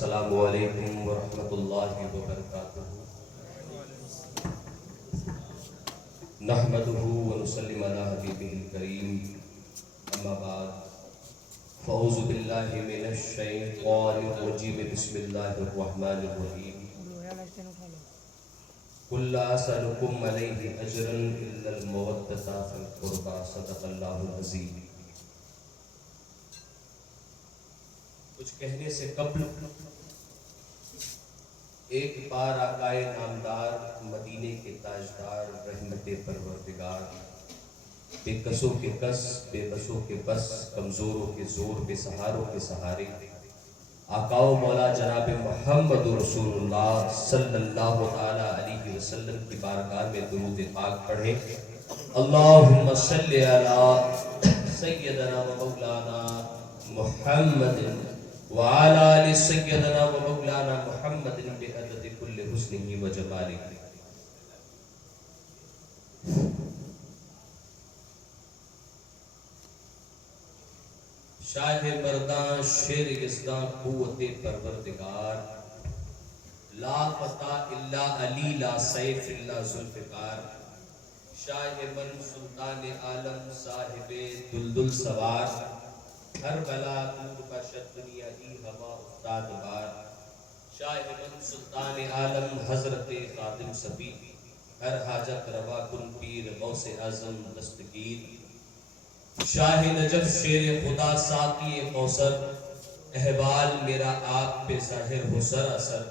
السلام علیکم ورحمۃ اللہ وبرکاتہ نحمدہ ونسلم علی حبیبہ الکریم اما بعد فاعوذ باللہ من الشیطان الرجیم بسم اللہ الرحمن الرحیم قل لا اسألکم علیہ اجرا الا المودۃ فی القربى صدق اللہ العظیم۔ کچھ کہنے سے قبل ایک بار آقائے نامدار مدینے کے تاجدار رحمت پروردگار، بے کسوں کے کس بے بسوں کے بس، کمزوروں کے زور بے سہاروں کے سہارے، آقا و مولا جناب محمد رسول اللہ صلی اللہ تعالی علیہ وسلم کی بارگاہ میں درود پاک پڑھیں۔ اللہم صلی علی سیدنا و مولانا محمد وعلى آل سيدنا ومولانا محمد بعدد كل حسنه وجماله۔ شاہ مردان شیر یزداں قوت پروردگار، لا فتح الا علی لا سیف الا ذوالفقار، شاہ من سلطان عالم صاحب دلدل سوار، ہر بلا دور باشد دنیا ای ہوا افتاد بار، شاہ من سلطان عالم حضرت خادم سبی، ہر حاجت روا کن پیر غوث اعظم دستگیر، شاہ نجف شیر خدا ساقی کوثر، احوال میرا آپ پہ ظاہر ہو سر اثر،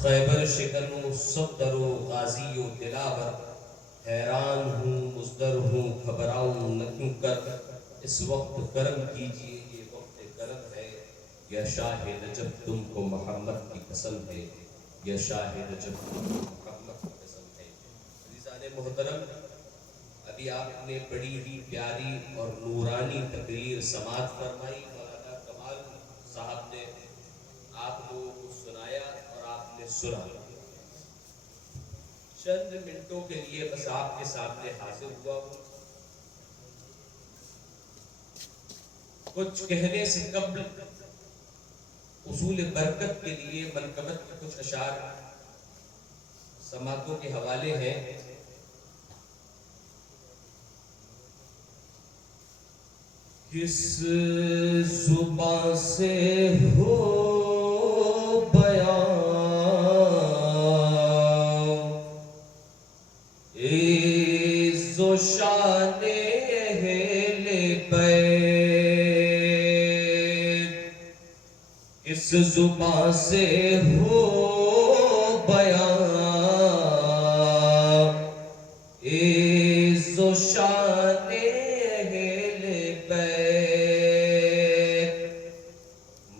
خیبر شکن و صدر و غازی و دلاور، حیران ہوں مزدر ہوں گھبراؤں نہ کیوں کر، اس وقت کرم کیجئے یہ وقت کرم ہے، یا شاہ نجف تم کو محمد کی قسم ہے، یا شاہ نجف تم کو محمد کی قسم ہے۔ عزیزان محترم، ابھی آپ نے بڑی ہی پیاری اور نورانی تقریر سماعت فرمائی، مولانا کمال صاحب نے آپ لوگوں کو سنایا اور آپ نے سنا۔ چند منٹوں کے لیے بس آپ کے سامنے حاضر ہوا ہوں۔ کچھ کہنے سے قبل حصول برکت کے لیے منقبت کے کچھ اشعار سماعتوں کے حوالے ہیں۔ کس زبان سے ہو بیان عز و شان اہل بیت، کس زبان سے ہو بیان عز و شان اہل بیت،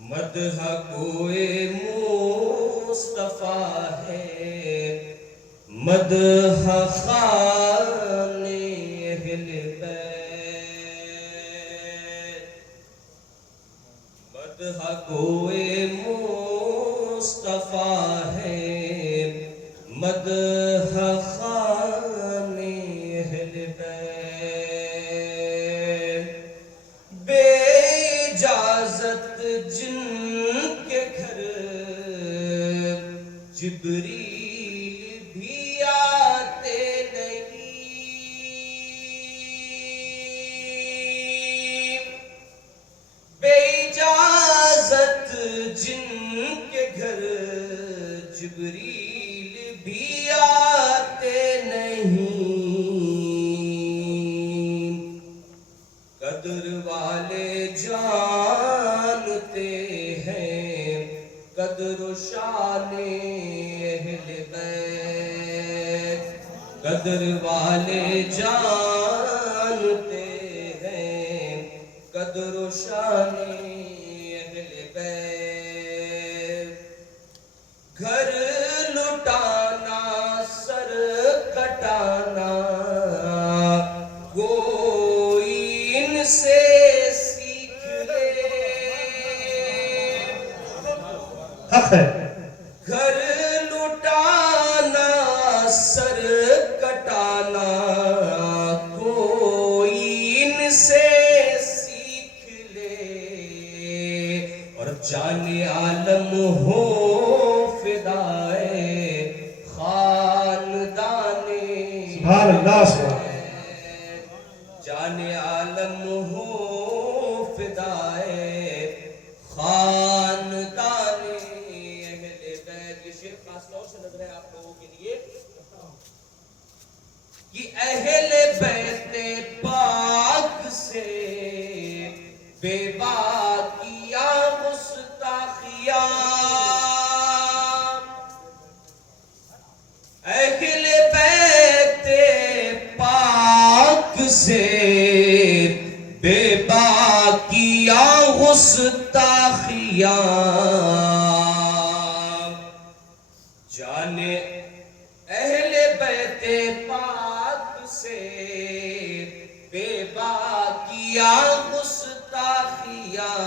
مدح کوئے مصطفیٰ ہے، مدح خان اہل بیت، مدح کوئے مصطفیٰ ہے، مدح خان اہل بیت، بے اجازت جن کے گھر جبریل بھی آتے نہیں، بے اجازت جن کے گھر جبریل بھی آتے نہیں، قدر والے جانتے ہیں قدر و شان اہل بیت، قدر والے جانتے ہیں قدر و شان اہل بیت، گھر لٹانا سر کٹانا کوئی ان سے سیکھ لے، حق ہے، گھر لٹانا سر کٹانا کوئی ان سے سیکھ لے، اور جانے عالم ہو فدائے خاندان سبحان اللہ سبحان جان عالم ہو فدائے خاندان اہل بیت. یہ شعر خاص طور سے نظر ہے آپ لوگوں کے لیے کہ اہل بیت پاک سے بے باکیا گستاخیاں، اہل بیت پاک سے بے باکیا گستاخیاں، جانے اہل بیت پاک سے بے باکیا گستاخیاں،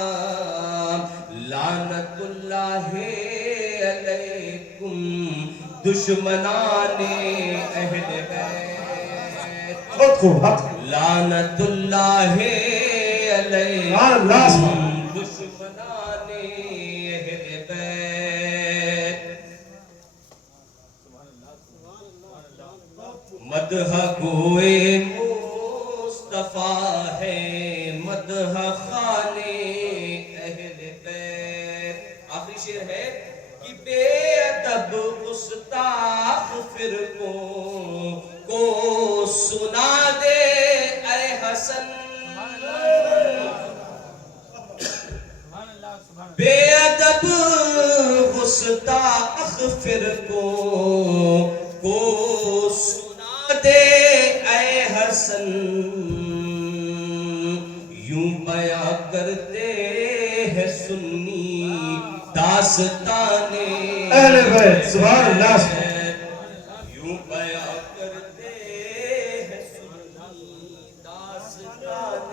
لعنت اللہ علیکم دشمنان اہل بیت، بہت خوب لعنت اللہ علیکم دشمنان اہل بیت. مدح گوئے مصطفیٰ ہے مدح خانے اہل بیت. آخری شعر ہے کہ بے ادب گستاخ فرقوں کو سنا دے اے حسن، بے ادب گستاخ فرقوں کو سنا دے اے حسن، یوں بیاں کرتے ہیں سنی داستان اہل بیت. سبحان اللہ یوں بیاں کرتے ہیں سنی داستان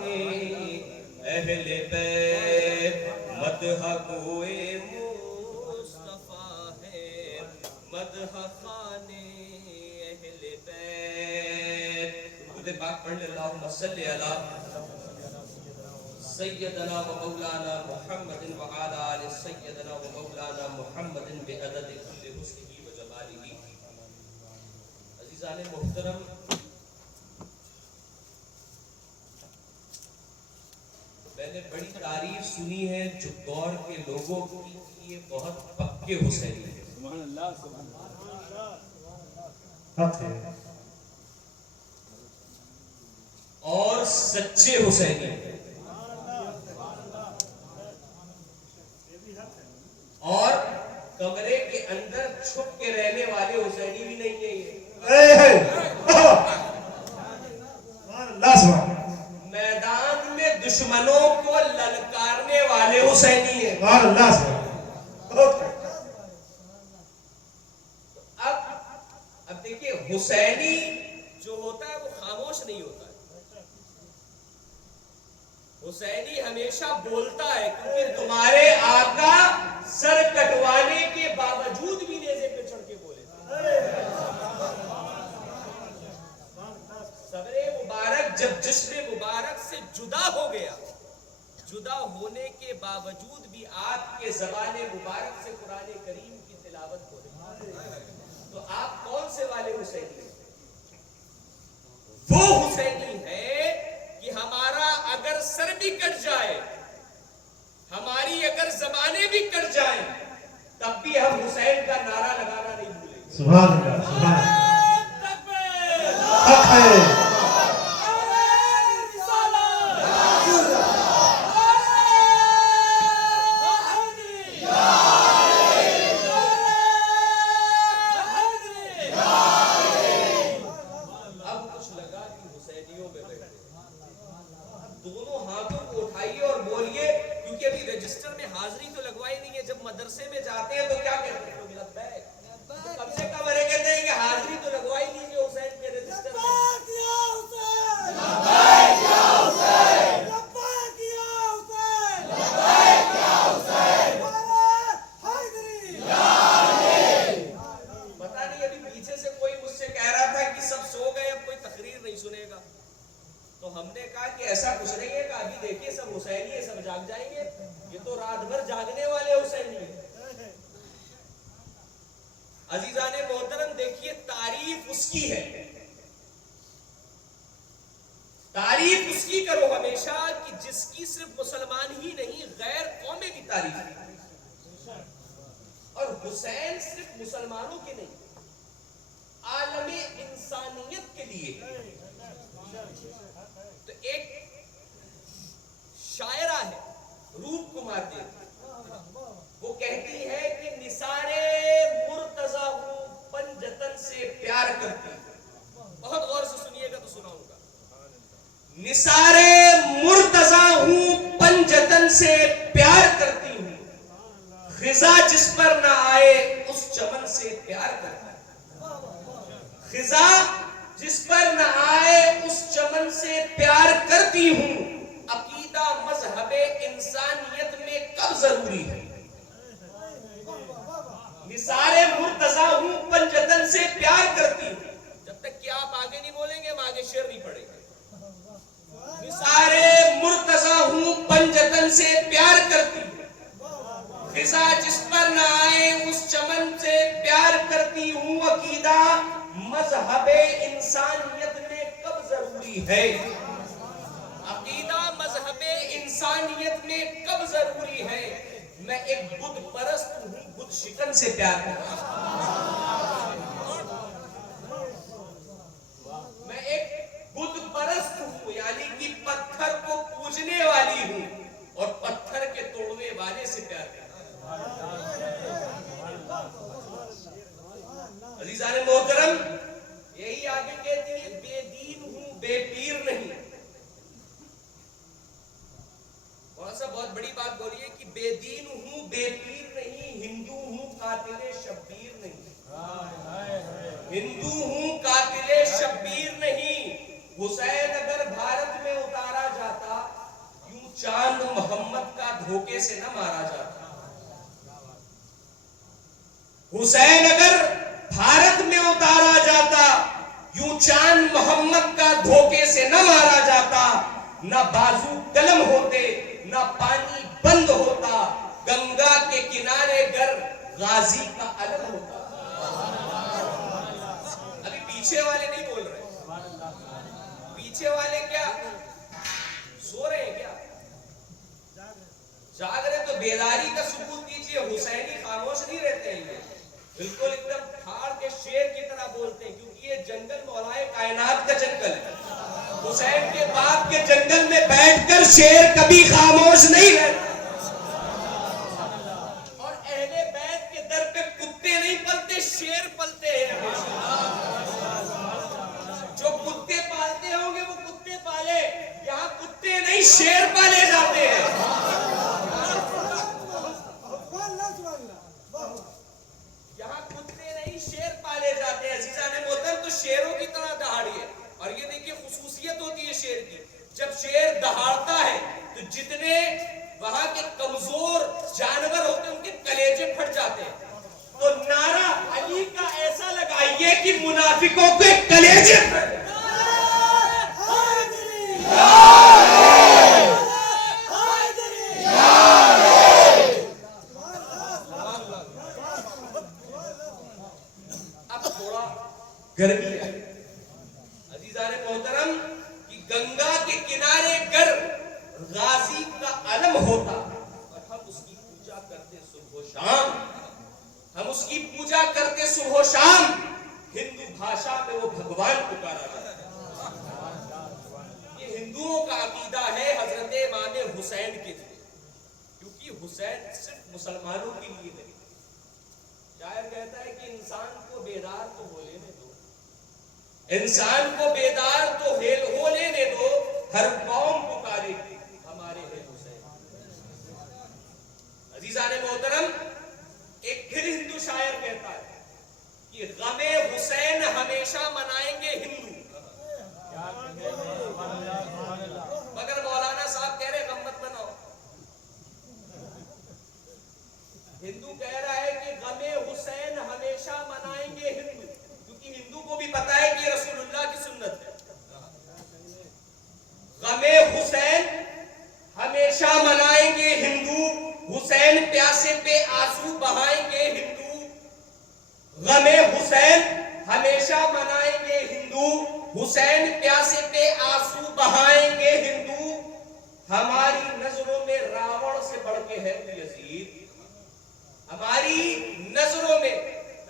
اہل بیت. مدح گوئے مصطفیٰ ہے مدح خانے اہل بیت. خود پاک پڑھ لے اللہم صلی علی سیدنا و مولانا محمد وعلی آل سیدنا و مولانا محمد بعدد کل حسنہ و جمالہ. عزیزان محترم، میں نے بڑی تعریف سنی ہے چتور کے لوگوں کی کہ یہ بہت پکے حسینی ہیں. سبحان اللہ سبحان اللہ. حق ہے. اور سچے حسینی ہیں اور کمرے کے اندر چھپ کے رہنے والے حسینی بھی نہیں ہیں. سبحان اللہ سبحان میدان میں دشمنوں کو للکارنے والے حسینی ہیں. سبحان اللہ سبحان اب دیکھیے حسینی جو ہوتا ہے وہ خاموش نہیں ہوتا ہے. حسینی ہمیشہ بولتا ہے کیونکہ تمہارے آقا سر کٹوانے کے باوجود بھی نیزے پہ چڑھ کے بولے تھے. صبر مبارک جب جشن مبارک سے جدا ہو گیا، جدا ہونے کے باوجود بھی آپ کے زبان مبارک سے قرآن کریم کی تلاوت ہو رہی ہے. تو آپ کون سے والے حسینی ہیں؟ وہ حسینی ہے کہ ہمارا اگر سر بھی کٹ جائے، ہماری اگر زبانیں بھی کٹ جائیں، تب بھی ہم حسین کا نعرہ لگانا نہیں بھولیں گے. سبحان اللہ سبحان حق ہے. دونوں ہاتھوں کو اٹھائیے اور بولیے، کیونکہ ابھی رجسٹر میں حاضری تو لگوائی نہیں ہے. جب مدرسے میں جاتے ہیں تو کیا کہتے ہیں؟ کم سے کم ارے کہتے ہیں کہ حاضری تو لگوائی لیجیے حسین کے رجسٹر میں. پتا نہیں ابھی پیچھے سے کوئی مجھ سے کہہ رہا تھا کہ سب سو گئے، اب کوئی تقریر نہیں سنے گا. تو ہم نے کہا کہ ایسا کچھ نہیں ہے کہ ابھی دیکھیے سب حسینی ہے، سب جاگ جائیں گے. یہ تو رات بھر جاگنے والے حسینی ہیں. اس کی ہے. تعریف اس کی کرو ہمیشہ کہ جس کی صرف مسلمان ہی نہیں غیر قومیں بھی تعریف کریں. اور حسین صرف مسلمانوں کے نہیں عالم انسانیت کے لیے. تو ایک شاعرہ ہے روپ کمار دیو، وہ کہتی ہے کہ نثارے مرتضی ہوں پنجتن سے پیار کرتی. بہت غور سے سنیے گا تو سناؤں گا. نثارے مرتضی ہوں پنجتن سے پیار کرتی ہوں، خزاں جس پر نہ آئے اس چمن سے پیار کرتی ہوں. خزاں جس پر نہ آئے اس چمن سے پیار کرتی ہوں. عقیدہ مذہب انسانیت میں کب ضروری ہے. نثارے مرتضی ہوں پنجتن سے پیار کرتی ہوں. جب تک کہ آپ آگے نہیں بولیں گے ہم آگے شعر نہیں پڑھیں گے. نثارے مرتضی ہوں پنجتن سے پیار کرتی ہوں، خزاں جس پر نہ آئے اس چمن سے پیار کرتی ہوں. عقیدہ مذہب انسانیت میں کب ضروری ہے. عقیدہ مذہب انسانیت میں کب ضروری ہے. میں ایک بت پرست ہوں، بت شکن سے پیار کرتا ہوں. میں ایک بت پرست ہوں یعنی کہ پتھر کو پوجنے والی ہوں اور پتھر کے توڑنے والے سے پیار کرتا ہوں. عزیزان محترم یہی آگے کہتی ہے بے دین ہوں بے پیر نہیں. ایسا بہت بڑی بات بولیے کہ بے دین ہوں بے پیر نہیں، ہندو ہوں قاتل شبیر نہیں. ہندو ہوں قاتل شبیر نہیں. حسین اگر بھارت میں اتارا جاتا یوں چاند محمد کا دھوکے سے نہ مارا جاتا. حسین اگر بھارت میں اتارا جاتا یوں چاند محمد کا دھوکے سے نہ مارا جاتا. نہ بازو قلم ہوتے نہ پانی بند ہوتا، گنگا کے کنارے گر غازی کا علم ہوتا. ابھی پیچھے والے نہیں بول رہے. پیچھے والے کیا سو رہے ہیں کیا؟ جاگ رہے تو بیداری کا ثبوت دیجیے. حسینی خاموش نہیں رہتے ہیں، یہ بالکل ایک دم ٹھاڑ کے شیر کی طرح بولتے ہیں کیونکہ یہ جنگل مولائے کائنات کا جنگل ہے. حسین کے باپ کے جنگل میں بیٹھ کر شیر کبھی خاموش نہیں رہتا. اور اہل بیت کے در پہ کتے نہیں پلتے، شیر پلتے ہیں. جو کتے پالتے ہوں گے وہ کتے پالے، یہاں کتے نہیں شیر پالے جاتے ہیں. یہاں کتے نہیں شیر پالے جاتے ہیں. عزیزان محترم تو شیروں کی طرح دہاڑیے. اور یہ دیکھیے خصوصیت ہوتی ہے شیر کی، جب شیر دہاڑتا ہے تو جتنے وہاں کے کمزور جانور ہوتے ہیں ان کے کلیجے پھٹ جاتے ہیں. تو نعرہ علی کا ایسا لگائیے کہ منافقوں کے کلیجے پھٹ. اب تھوڑا گرمی ہے عزیزان محترم کہ گنگا کے کنارے گر غازی کا علم ہوتا اور ہم اس کی پوجا کرتے صبح و شام. ہم اس کی پوجا کرتے صبح و شام. ہندو بھاشا میں وہ بھگوان پکارا جاتا ہے. یہ ہندوؤں کا عقیدہ ہے حضرت امام حسین کے لیے، کیونکہ حسین صرف مسلمانوں کے لیے نہیں. شاعر کہتا ہے کہ انسان کو بیدار تو ہو لینے دو، انسان کو بیدار تو ہو لینے دو، ہر قوم پکارے گی ہمارے ہے حسین. عزیزان محترم ایک پھر ہندو شاعر کہتا ہے کہ غم حسین ہمیشہ منائیں گے ہندو، مگر مولانا صاحب کہہ رہے غم مت مناؤ. ہندو کہہ رہا ہے کہ غم حسین ہمیشہ منائیں گے ہندو، کیونکہ ہندو کو بھی پتا ہے کہ رسول اللہ کی سنت ہے. غم حسین ہمیشہ منائیں گے ہندو، حسین پیاسے پہ آنسو بہائیں گے ہندو. غم حسین ہمیشہ منائیں حسین پیاسے پہ آنسو بہائیں گے ہندو، ہماری نظروں میں راوڑ سے بڑھ کے ہے تو یزید، ہماری نظروں میں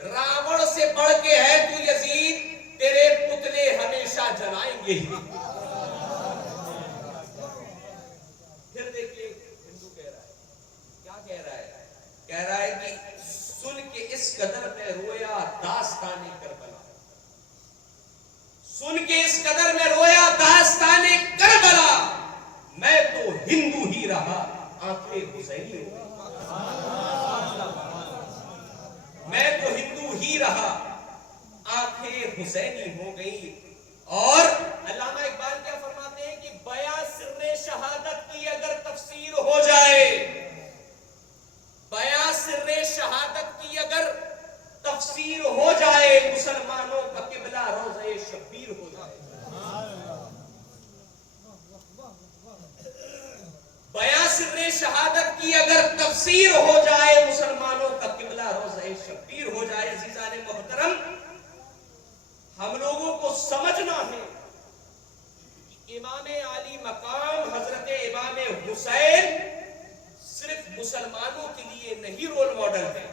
راوڑ سے بڑھ کے ہے تو یزید، تیرے پتلے ہمیشہ جلائیں گے ہی۔ پھر دیکھیے ہندو کہہ رہا ہے، کیا کہہ رہا ہے؟ کہہ رہا ہے کہ سن کے اس قدر میں رویا داستان کربلا، سن کے اس قدر میں رویا داستان کربلا، میں تو ہندو ہی رہا آنکھیں حسینی ہو گئی، میں تو ہندو ہی رہا آنکھیں حسینی ہو گئی۔ اور علامہ اقبال کیا فرماتے ہیں کہ بیاں سر شہادت کی اگر تفسیر ہو جائے، بیاں سر شہادت کی اگر تفسیر ہو جائے، مسلمانوں کا قبلہ روضہ شبیر ہو جائے، بیاں سر شہادت کی اگر تفسیر ہو جائے، مسلمانوں کا قبلہ روضہ شبیر ہو جائے۔ عزیزان محترم، ہم لوگوں کو سمجھنا ہے کہ امام عالی مقام حضرت امام حسین صرف مسلمانوں کے لیے نہیں رول ماڈل ہے،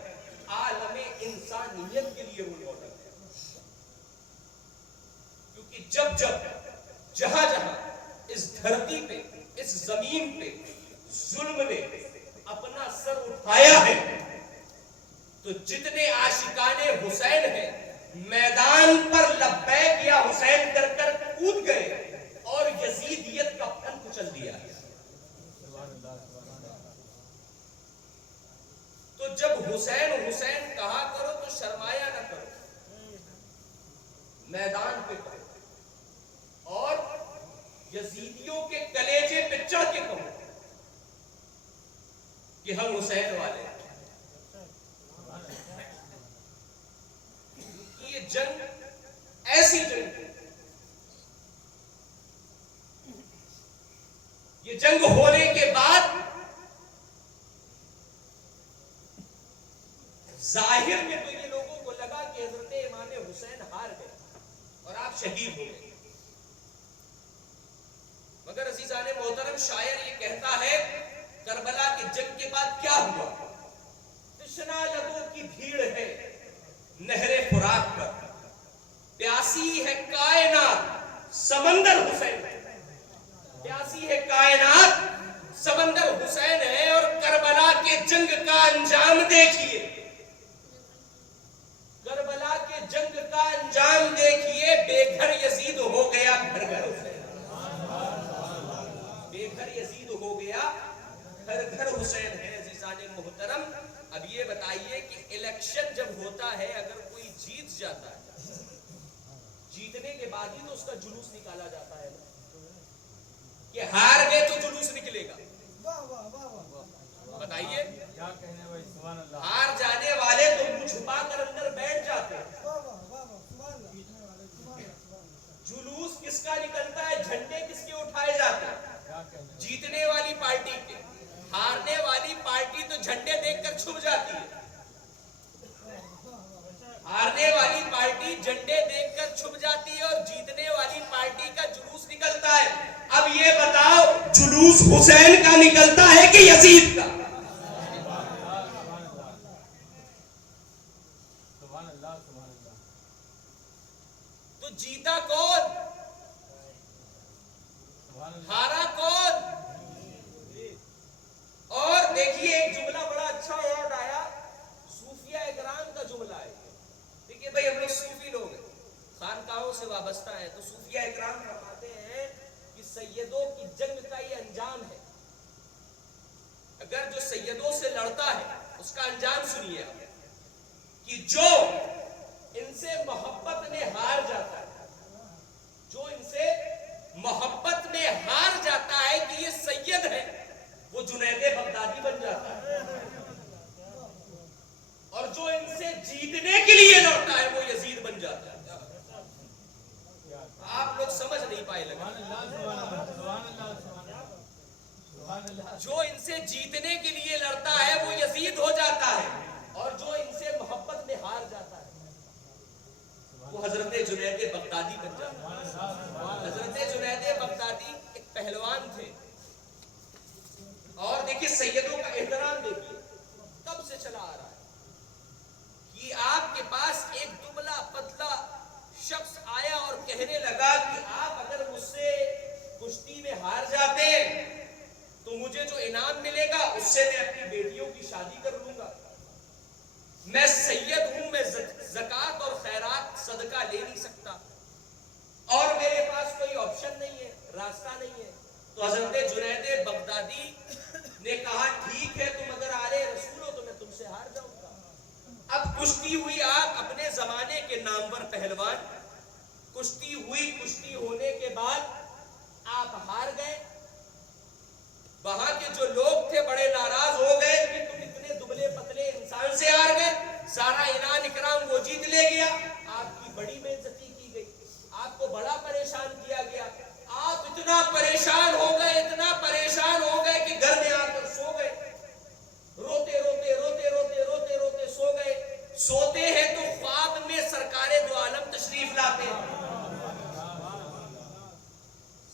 عالم انسانیت کے لیے رول ماڈل ہے، کیونکہ جب جب جہاں جہاں اس دھرتی پہ اس زمین پہ ظلم نے اپنا سر اٹھایا ہے، تو جتنے عاشقان حسین ہیں میدان پر لبیک یا حسین کر کر کود گئے اور یزیدیت کا پن کچل دیا ہے۔ تو جب حسین حسین کہا کرو تو شرمایا نہ کرو، میدان پہ کرو، اور یزیدیوں کے کلیجے پہ چڑھ کے کہو کہ ہم حسین والے ہیں۔ یہ جنگ ایسی جنگ ہے، یہ جنگ ہونے کے بعد ظاہر میں تو یہ لوگوں کو لگا کہ حضرت امام حسین ہار گئے اور آپ شہید ہو گئے، مگر عزیزان محترم شاعر یہ کہتا ہے کربلا کی جنگ کے بعد کیا ہوا؟ تشنا لبوں کی بھیڑ ہے نہر فرات پر، پیاسی ہے کائنات سمندر حسین ہے، پیاسی ہے کائنات سمندر حسین ہے، اور کربلا کے جنگ کا انجام دیکھیے، کربلا کے جنگ کا انجام دیکھیے، بے گھر یزید ہو گیا گھر گھر حسین، بے گھر یزید ہو گیا گھر گھر حسین ہے۔ عزیزان محترم، اب یہ بتائیے کہ الیکشن جب ہوتا ہے اگر کوئی جیت جاتا ہے، جیتنے کے بعد ہی تو اس کا جلوس نکالا جاتا ہے کہ ہار گئے تو جلوس نکلے گا، بتائیے، ہار جانے والے تو منہ چھپا کر اندر بیٹھ جاتے ہیں، جلوس کس کا نکلتا ہے، جھنڈے کس کے اٹھائے جاتے ہیں؟ جیتنے والی پارٹی کے، ہارنے والی پارٹی تو جھنڈے دیکھ کر چھپ جاتی ہے، ہارنے والی پارٹی جھنڈے دیکھ کر چھپ جاتی ہے اور جیتنے والی پارٹی کا جلوس نکلتا ہے۔ اب یہ بتاؤ جلوس حسین کا نکلتا ہے کہ یزید کا؟ تو جیتا کون، ہارا کون؟ اور دیکھیے ایک جملہ بڑا اچھا یاد آیا، صوفیہ اکرام کا جملہ ہے، دیکھیے بھائی ہم لوگ صوفی لوگ ہیں، خانقاہوں سے وابستہ ہیں، تو صوفیہ اکرام فرماتے ہیں کہ سیدوں کی جنگ کا یہ انجام ہے، اگر جو سیدوں سے لڑتا ہے اس کا انجام سنیے آپ، کہ جو ان سے محبت میں ہار جاتا ہے، جو ان سے محبت میں ہار جاتا ہے کہ یہ سید ہے، وہ جنید بغدادی بن جاتا ہے، اور جو ان سے جیتنے کے لیے لڑتا ہے وہ یزید بن جاتا ہے۔ آپ لوگ سمجھ نہیں پائے لگا، جو ان سے جیتنے کے لیے لڑتا ہے وہ یزید ہو جاتا ہے، اور جو ان سے محبت میں ہار جاتا ہے وہ حضرت جنید بغدادی بن جاتا ہے۔ سے میں اپنی بیٹیوں کی شادی کر لوں گا. میں سید ہوں, میں زکات اور خیرات صدقہ لے نہیں سکتا, اور میرے پاس کوئی آپشن نہیں ہے, راستہ نہیں ہے. تو حضرت جنید بغدادی نے کہا ٹھیک ہے تم اگر آلے رسول ہو تو میں تم سے ہار جاؤں گا. اب کشتی ہوئی, آپ اپنے زمانے کے نامور پہلوان, کشتی ہوئی, کشتی ہونے کے بعد آپ ہار گئے. وہاں کے جو لوگ تھے بڑے ناراض ہو گئے کہ تم اتنے دبلے پتلے انسان سے ہار گئے, سارا انعام اکرام وہ جیت لے گیا. آپ کی بڑی بے عزتی کی گئی, آپ کو بڑا پریشان کیا گیا. آپ اتنا پریشان ہو گئے, اتنا پریشان ہو گئے کہ گھر میں آ کر سو گئے. روتے روتے روتے روتے روتے روتے سو گئے. سوتے ہیں تو خواب میں سرکار دو عالم تشریف لاتے ہیں.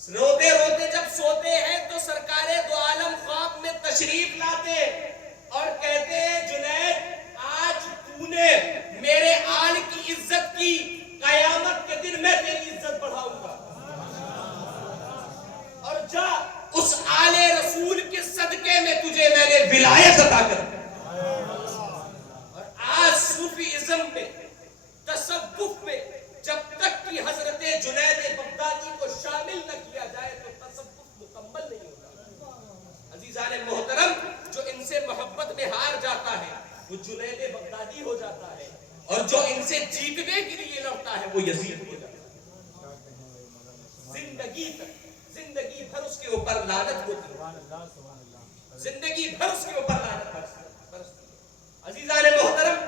روتے روتے جب سوتے ہیں تو سرکار دو عالم خواب میں تشریف لاتے اور کہتے ہیں جنید آج تو نے میرے آل کی عزت کی, قیامت کے دن میں تیری عزت بڑھاؤں گا. اور جا اس آل رسول کے صدقے میں تجھے میں نے ولایت عطا کر دی. اور آج صوفی ازم میں, تصوف میں جب تک کہ حضرت جنید بغدادی کو شامل نہ کیا جائے تو تصوف مکمل نہیں ہوتا. عزیزان محترم, جو ان سے محبت میں ہار جاتا ہے وہ جنید بغدادی ہو جاتا ہے, اور جو ان سے جیتنے کے لیے لڑتا ہے وہ یزید ہو جاتا ہے. زندگی بھر اس کے اوپر لعنت ہوتی ہے, زندگی بھر اس کے اوپر لعنت برستی ہے. عزیزان محترم,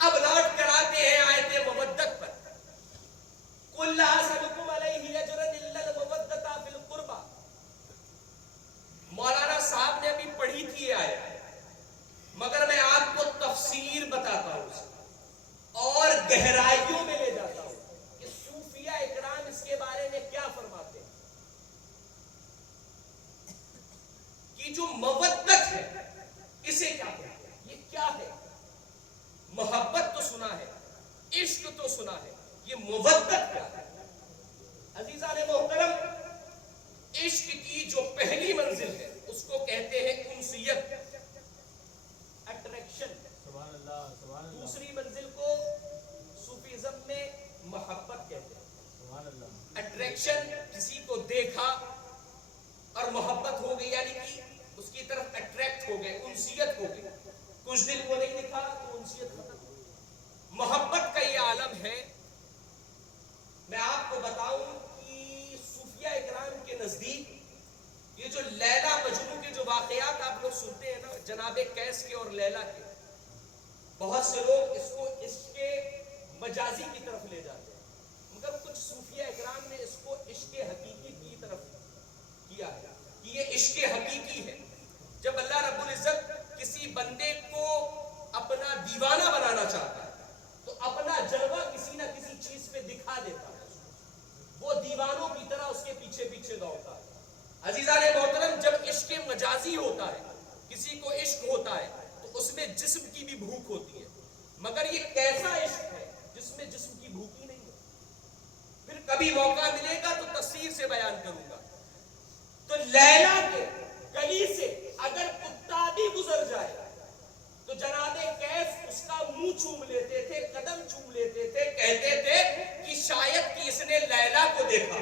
اب لوٹ کر آتے ہیں آیت مودت پر. قُلْ لَا أَسْأَلُكُمْ عَلَيْهِ أَجْرًا إِلَّا الْمَوَدَّةَ فِي الْقُرْبَى. مولانا صاحب نے ابھی پڑھی تھی یہ آیت, مگر میں آپ کو تفسیر بتاتا ہوں اور گہرائیوں میں لے جاتا ہوں کہ صوفیہ اکرام اس کے بارے میں کیا فرماتے ہیں. کہ جو مودت ہے اسے کیا کہتے ہیں, یہ کیا ہے؟ محبت تو سنا ہے, عشق تو سنا ہے, یہ مودت کیا ہے؟ عزیزان محترم, عشق کی جو پہلی منزل ہے اس کو کہتے ہیں انسیت, اٹریکشن. دوسری منزل کو صوفیزم میں محبت کہتے ہیں. اٹریکشن, کسی کو دیکھا اور محبت ہو گئی, یعنی کہ اس کی طرف اٹریکٹ ہو گئے, انسیت ہو گئی. کچھ دن وہ نہیں دکھا تو انسیت ختم. محبت کا یہ عالم ہے. میں آپ کو بتاؤں کہ صوفیہ اکرام کے نزدیک یہ جو لیلا مجنوں کے جو واقعات آپ لوگ سنتے ہیں نا, جناب قیس کے اور لیلا کے, بہت سے لوگ اس کو عشق مجازی کی طرف لے جاتے ہیں, مگر کچھ صوفیہ اکرام نے اس کو عشق حقیقی کی طرف کیا ہے کہ یہ عشق حقیقی ہے. جب اللہ رب العزت کسی بندے کو اپنا دیوانہ بنانا چاہتا ہے تو اپنا جلوہ کسی نہ کسی چیز پہ دکھا دیتا ہے, وہ دیوانوں کی طرح اس کے پیچھے پیچھے دوڑتا ہے. عزیزان محترم, جب عشق مجازی ہوتا ہے, کسی کو عشق ہوتا ہے تو اس میں جسم کی بھی بھوک ہوتی ہے, مگر یہ کیسا عشق ہے جس میں جسم کی بھوک ہی نہیں ہے. پھر کبھی موقع ملے گا تو تفصیل سے بیان کروں گا. تو لیلا کے گلی سے اگر کتا بھی گزر جائے تو جناب کیس اس کا منہ چوم لیتے تھے, قدم چوم لیتے تھے, کہتے تھے کہ شاید کہ اس نے لیلا کو دیکھا,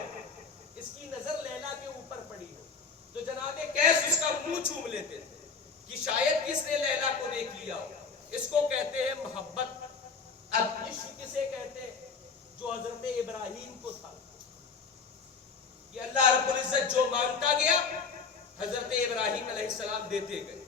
اس کی نظر لیلا کے اوپر پڑی ہو. تو جناب کیس اس کا منہ چوم لیتے تھے کہ شاید کہ اس نے لیلا کو دیکھ لیا ہو. اس کو کہتے ہیں محبت. اب عشق کسے کہتے ہیں؟ جو حضرت ابراہیم کو تھا کہ اللہ رب العزت جو مانگتا گیا حضرت ابراہیم علیہ السلام دیتے گئے,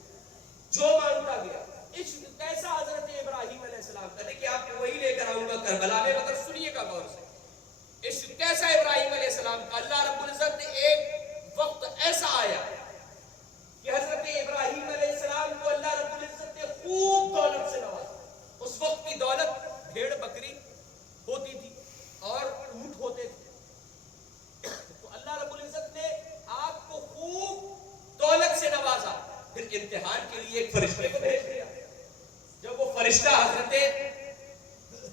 جو مانگتا گیا. عشق کیسا حضرت ابراہیم علیہ السلام کا, دیکھیں آپ کو وہی لے کر آؤں گا کربلا میں, مگر سنیے گا غور سے. عشق کیسا ابراہیم علیہ السلام کا, اللہ رب العزت نے ایک وقت ایسا آیا کہ حضرت ابراہیم علیہ السلام کو اللہ رب العزت نے خوب دولت سے نوازا. اس وقت کی دولت بھیڑ بکری ہوتی تھی اور اونٹ ہوتے تھے. تو اللہ رب العزت نے آپ کو خوب دولت سے نوازا. پھر امتحان کے لیے ایک فرشتے کو بھیج دیا. جب وہ فرشتہ حضرت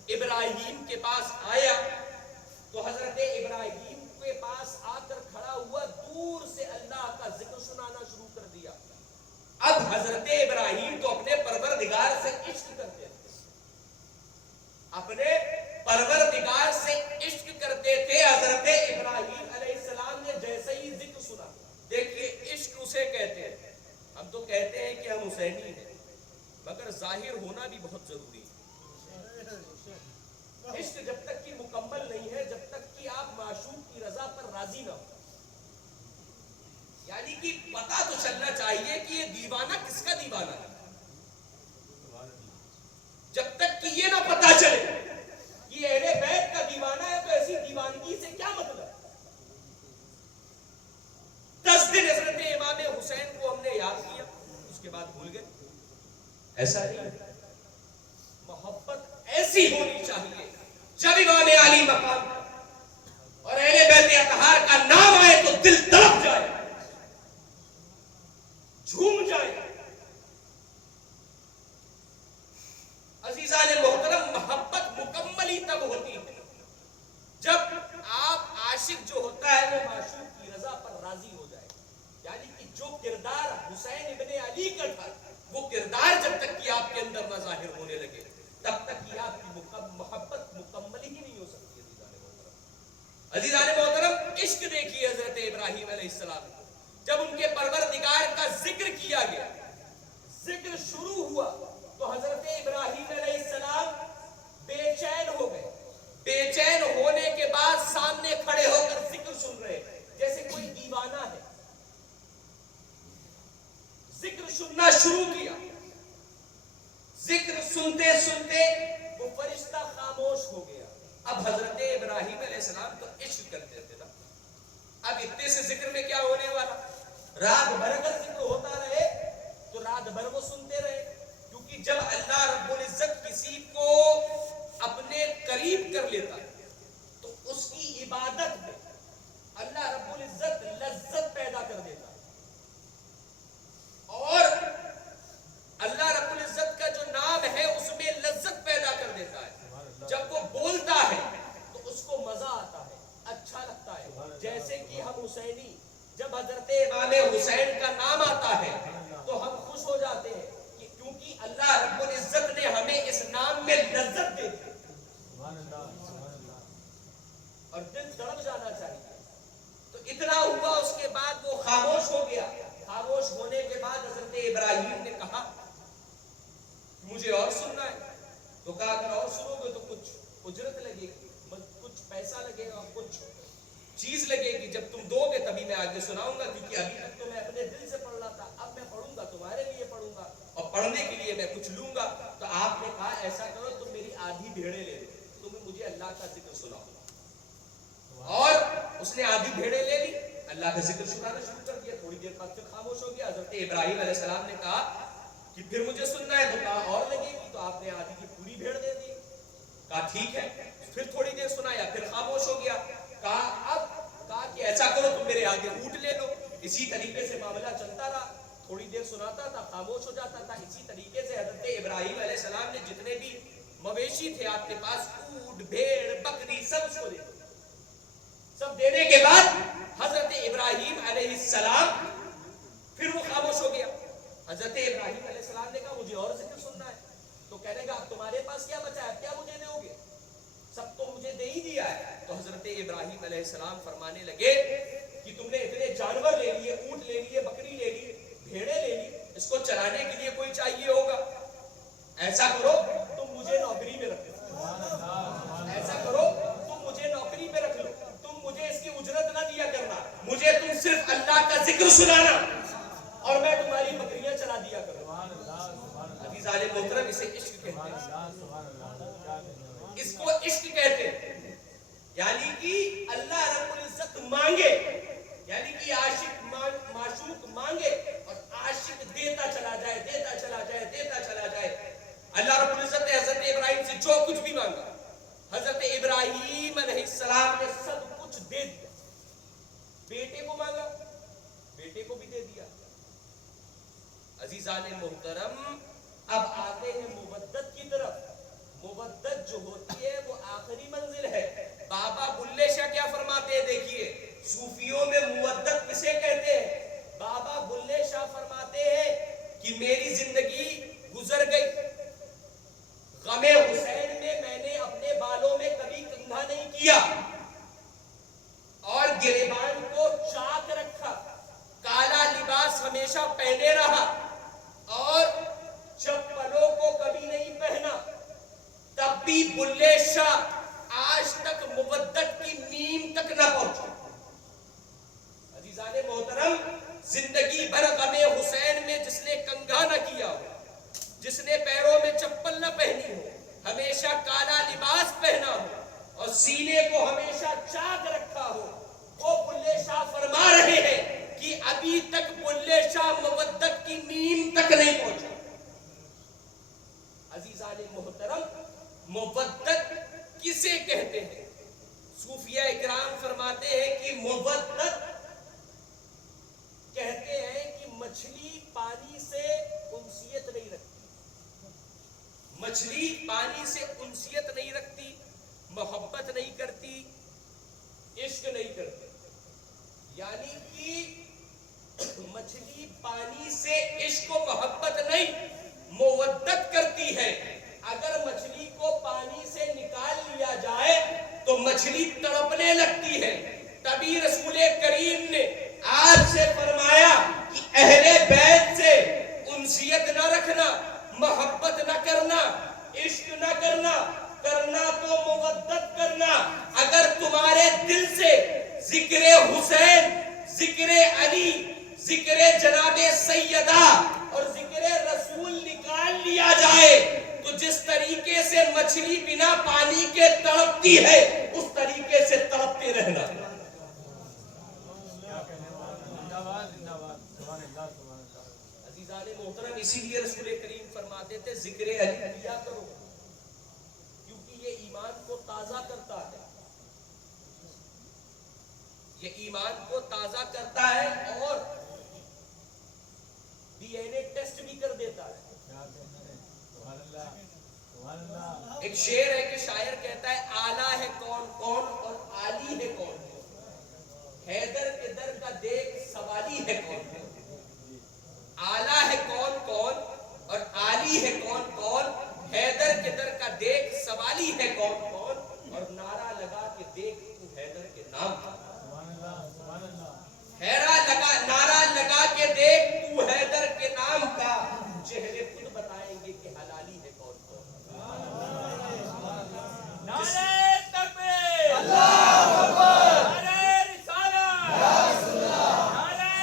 ابراہیم کے پاس آیا تو حضرت ابراہیم کے پاس آ کر کھڑا ہوا, دور سے اللہ کا ذکر سنانا شروع کر دیا. اب حضرت ابراہیم تو اپنے پروردگار سے عشق کرتے تھے، اپنے پروردگار سے عشق کرتے تھے۔ حضرت ابراہیم علیہ السلام نے جیسے ہی ذکر سنا، دیکھیے عشق اسے کہتے ہیں، ہم تو کہتے ہیں کہ ہم حسینی ہیں، مگر ظاہر ہونا بھی بہت ضروری ہے۔ عشق جب تک کہ مکمل نہیں ہے، جب تک کہ آپ معشوق کی رضا پر راضی نہ ہو، یعنی کہ پتا تو چلنا چاہیے کہ یہ دیوانہ کس کا دیوانہ ہے۔ جب تک کہ یہ نہ پتا چلے کہ یہ اہل بیت کا دیوانہ ہے تو ایسی دیوانگی سے کیا مطلب؟ 10 دن حضرت امام حسین کو ہم نے یاد کیا، اس کے بعد بھول گئے، ایسا نہیں۔ محبت ایسی ہونی چاہیے جب امام علی مقام اور اہل بیت اطہار کا نام آئے تو دل تڑپ جائے، جھوم جائے۔ عزیزان محترم، محبت مکمل ہی تب ہوتی ہے جب آپ عاشق جو ہوتا ہے وہ معشوق کی رضا پر راضی ہو جائے، یعنی کہ جو کردار حسین ابن علی کا تھا وہ کردار جب تک کہ آپ کے اندر نہ ظاہر ہونے لگے تب تک کہ آپ کی محبت مکمل ہی نہیں ہو سکتی۔ عزیزان محترم، عشق دیکھیے حضرت ابراہیم علیہ السلام، جب ان کے پروردگار کا ذکر کیا گیا، ذکر شروع ہوا تو حضرت ابراہیم علیہ السلام بے چین ہو گئے۔ بے چین ہونے کے بعد سامنے کھڑے ہو کر ذکر سن رہے جیسے کوئی دیوانہ ہے۔ ذکر سننا شروع کیا، ذکر سنتے سنتے وہ فرشتہ خاموش ہو گیا۔ اب حضرت ابراہیم علیہ السلام تو عشق کرتے تھے نا، اب اتنے سے ذکر میں کیا ہونے والا؟ رات بھر اگر ذکر ہوتا رہے تو رات بھر وہ سنتے رہے، کیونکہ جب اللہ رب العزت کسی کو اپنے قریب کر لیتا ہے تو اس کی عبادت میں اللہ رب العزت لذت پیدا کر دیتا ہے، اور اللہ رب العزت کا جو نام ہے اس میں لذت پیدا کر دیتا ہے۔ جب وہ بولتا ہے تو اس کو مزہ آتا ہے، اچھا لگتا ہے۔ جیسے کہ ہم حسینی، جب حضرت امام حسین کا نام آتا ہے تو ہم خوش ہو جاتے ہیں کیونکہ اللہ رب العزت نے ہمیں اس نام میں لذت دے دی، اور دل تڑپ جانا چاہیے۔ تو اتنا ہوا، اس کے بعد وہ خاموش ہو گیا۔ خاموش ہونے کے بعد حضرت ابراہیم نے کہا مجھے اور سننا ہے، تو کہا اگر اور سنو گے تو کچھ اجرت لگے گی، کچھ پیسہ لگے گا، کچھ چیز لگے گی، جب تم دو گے تبھی میں آگے سناؤں گا، کیونکہ ابھی تک تو میں اپنے دل سے پڑھ رہا تھا، اب میں پڑھوں گا تمہارے لیے پڑھوں گا، اور پڑھنے کے لیے میں کچھ لوں گا۔ تو آپ نے کہا ایسا کرو تم میری آدھی بھیڑیں لے لو، تم مجھے اللہ کا ذکر سناؤ۔ اور اس نے آدھی بھیڑیں لے لی، اللہ کا ذکر سنانا شروع کر دیا۔ تھوڑی دیر بعد پھر خاموش ہو گیا۔ حضرت ابراہیم علیہ السلام نے کہا کہ پھر مجھے سننا ہے، تو کہا اور لگے گی، تو آپ نے آدھی کی پوری بھیڑ دے دی۔ کہا ٹھیک ہے، پھر تھوڑی دیر سنایا، پھر خاموش ہو گیا۔ کہا کہ ایسا کرو تم میرے آگے اونٹ لے لو۔ اسی طریقے سے معاملہ چلتا رہا، تھوڑی دیر سناتا تھا، خاموش ہو جاتا تھا۔ اسی طریقے سے حضرت ابراہیم علیہ السلام نے جتنے بھی مویشی تھے آپ کے پاس، اونٹ، بھیڑ، بکری، سب اس کو دے دی۔ سب دینے کے بعد حضرت ابراہیم علیہ السلام پھر وہ خاموش ہو گیا۔ حضرت ابراہیم علیہ السلام نے کہا مجھے اور ذکر سننا ہے، تو کہنے گا اب تمہارے پاس کیا بچا ہے، کیا مجھے دو گے، سب تو مجھے دے ہی دیا ہے۔ تو حضرت ابراہیم علیہ السلام فرمانے لگے کہ تم نے اتنے جانور لے لیے، اونٹ لے لیے، بکری لے لی، بھیڑیں لے لی، اس کو چرانے کے لیے کوئی چاہیے ہوگا، ایسا کرو تم مجھے نوکری میں رکھ لو، ایسا کرو تم مجھے نوکری پہ رکھ لو، تم مجھے اس کی اجرت نہ دیا کرنا، مجھے تم صرف اللہ کا ذکر سنانا اور میں تمہاری بکریاں چلا دیا کروں۔ عزیزان محترم، اسے عشق کہتے ہیں، اس کو عشق کہتے ہیں، یعنی کہ اللہ رب العزت مانگے، یعنی کہ عاشق معشوق مانگے اور عاشق دیتا چلا جائے، دیتا چلا جائے، دیتا چلا جائے۔ اللہ رب العزت نے حضرت ابراہیم سے جو کچھ بھی مانگا، حضرت ابراہیم علیہ السلام نے سب کچھ دے دیا۔ بیٹے کو مانگا، بیٹے کو بھی دے دیا۔ عزیزان محترم، اب آتے ہیں مودت کی طرف۔ مودت جو ہوتی ہے وہ آخری منزل ہے۔ بابا بلے شاہ کیا فرماتے ہیں، دیکھیے صوفیوں میں مودت کسے کہتے ہیں۔ بابا بلے شاہ فرماتے ہیں کہ میری زندگی گزر گئی، غم حسین میں نے اپنے بالوں میں کبھی کنگھا نہیں کیا اور گریبان کو چاک رکھا، کالا لباس ہمیشہ پہنے رہا اور چپلوں کو کبھی نہیں پہنا، تب بھی بلے شاہ آج تک مودت کی نیم تک نہ پہنچا۔ عزیزان محترم، زندگی بھر غم حسین میں جس نے کنگھا نہ کیا ہو، جس نے پیروں میں چپل نہ پہنی ہو، ہمیشہ کالا لباس پہنا ہو اور سینے کو ہمیشہ چاک رکھا ہو، وہ بلے شاہ فرما رہے ہیں کہ ابھی تک بلے شاہ مودت کی نیم تک نہیں پہنچا۔ عزیزان محترم، مودت کسے کہتے ہیں؟ صوفیہ اکرام فرماتے ہیں کہ مودت کہتے ہیں کہ مچھلی پانی سے انسیت نہیں رکھتی، مچھلی پانی سے انسیت نہیں رکھتی، محبت نہیں کرتی، عشق نہیں کرتی، یعنی کہ مچھلی پانی سے عشق و محبت نہیں، مودت کرتی ہے۔ اگر مچھلی کو پانی سے نکال لیا جائے تو مچھلی تڑپنے لگتی ہے، تبھی رسول کریم نے آپ سے فرمایا کہ اہل بیت سے انسیت نہ رکھنا، محبت نہ کرنا، عشق نہ کرنا، کرنا تو مودت کرنا۔ اگر تمہارے دل سے ذکر حسین، ذکر علی، ذکر جناب سیدہ اور ذکر رسول نکال لیا جائے تو جس طریقے سے مچھلی بنا پانی کے تڑپتی ہے اس طریقے سے تڑپتے رہنا۔ عزیزان محترم، اسی لیے رسول کریم فرماتے تھے ذکر علی کیا کرو، کیونکہ یہ ایمان کو تازہ کرتا ہے، یہ ایمان کو تازہ کرتا ہے اور ڈی این اے ٹیسٹ بھی کر دیتا ہے۔ ایک شعر ہے کہ شاعر کہتا ہے آلہ ہے کون کون اور عالی ہے کون کون، حیدر کے در کا دیکھ سوالی ہے کون کون۔ آلہ ہے کون کون اور عالی ہے کون کون، حیدر کے در کا دیکھ سوالی ہے کون کون، اور نعرہ لگا کے دیکھ تو حیدر کے نام کا، نعرہ لگا کے دیکھ تو حیدر کے نام کا، چہرے خود بتائیں گے کہ حلالی ہے کون کون۔ نعرہ تکبیر، اللہ اکبر، نعرہ رسالت، یا رسول اللہ، نعرہ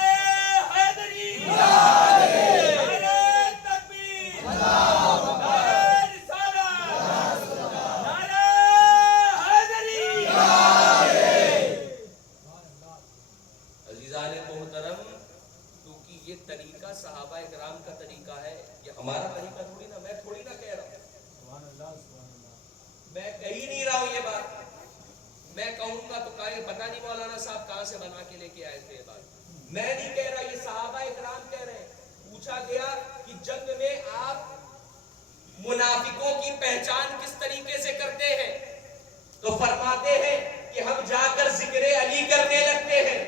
حیدری، نعرہ تکبیر، اللہ اکبر، نعرہ رسالت، یا رسول اللہ، نعرہ حیدری۔ عزیزان محترم، کیونکہ یہ طریقہ صحابہ اکرام کا طریقہ ہے، یہ ہمارا طریقہ تھوڑی نا، میں تھوڑی نہ کہہ رہا ہوں، میں کہی نہیں رہا ہوں یہ بات، میں کہوں گا تو پتہ نہیں مولانا صاحب کہاں سے بنا کے لے کے آئے تھے یہ بات، میں نہیں کہہ رہا، یہ صحابہ اکرام کہہ رہے ہیں۔ پوچھا گیا کہ جنگ میں آپ منافقوں کی پہچان کس طریقے سے کرتے ہیں، تو فرماتے ہیں کہ ہم جا کر ذکر علی کرنے لگتے ہیں،